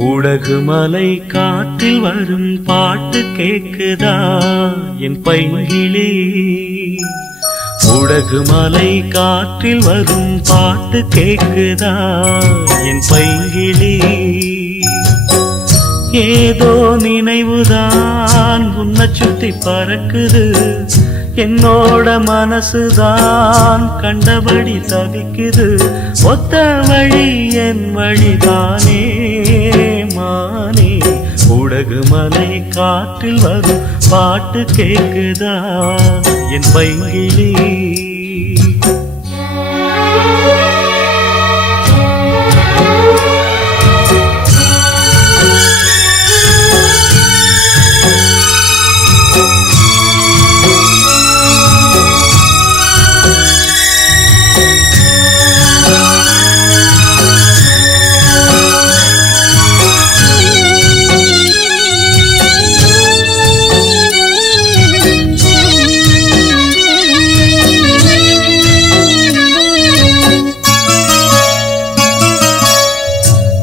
குடகு மலை காற்றில் வரும் பாட்டு கேக்குதா என் பைங்கிளி. குடகு மலை காற்றில் வரும் பாட்டு கேக்குதா என் பைங்கிளி. ஏதோ நினைவுதான் உன்னை சுத்தி பறக்குது, என்னோட மனசுதான் கண்டபடி தவிக்குது. ஒத்த வழி என் வழிதானே மானே. குடகு மலை காற்றில் வரும் பாட்டு கேக்குதா என் பைங்கிளி.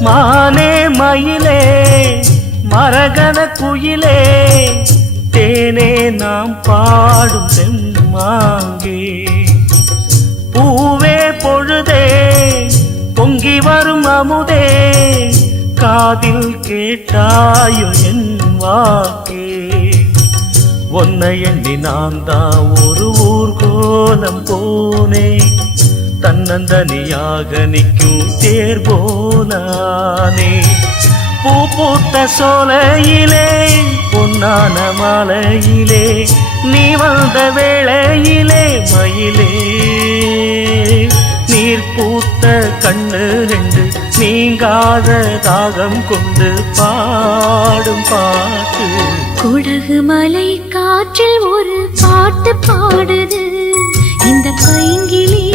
மானே மயிலே மரகத குயிலே, தேனே நாம் பாடும் செம்மாங்கே. பூவே பொழுதே பொங்கி வரும் அமுதே, காதில் கேட்டாயோ என் வாக்கே. ஒன்னை எண்ணி நான் தான் ஒரு ஊர்கோலம் போனே, தன்னந்தனியாக நிற்கும் தேர் போலானே. பூ பூத்த சோலையிலே பொன்னான மாலையிலே, நீ வந்த வேளையிலே மயிலே. நீர் பூத்த கண்ணு ரெண்டு நீங்காத தாகம் கொண்டு பாடும் பாட்டு. குடகு மலை காற்றில் ஒரு பாட்டு பாடுது இந்த பைங்கிளி.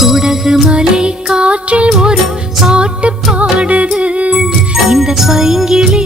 குடகு மலை காற்றில் ஒரு பாட்டு பாடுது இந்த பைங்கிளி.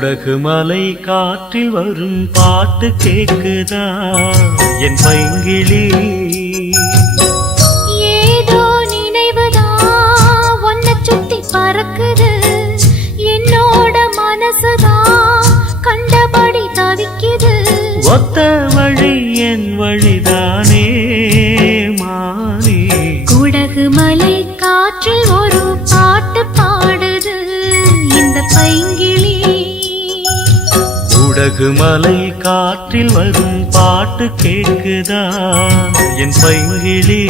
குடகு மலை காற்றில் வரும் பாட்டு கேக்குதா என் பைங்கிளி. ஏதோ நினைவுதான் உன்னை சுத்தி பறக்குது, என்னோட மனசுதான் கண்டபடி தவிக்குது. ஒத்த வழி என் வழிதானே மானே. குடகு மலை காற்றில் ஒரு பாட்டு பாடுது இந்த பைங்கிளி. குடகு மலை காற்றில் வரும் பாட்டு கேக்குதா என் பைங்கிளி.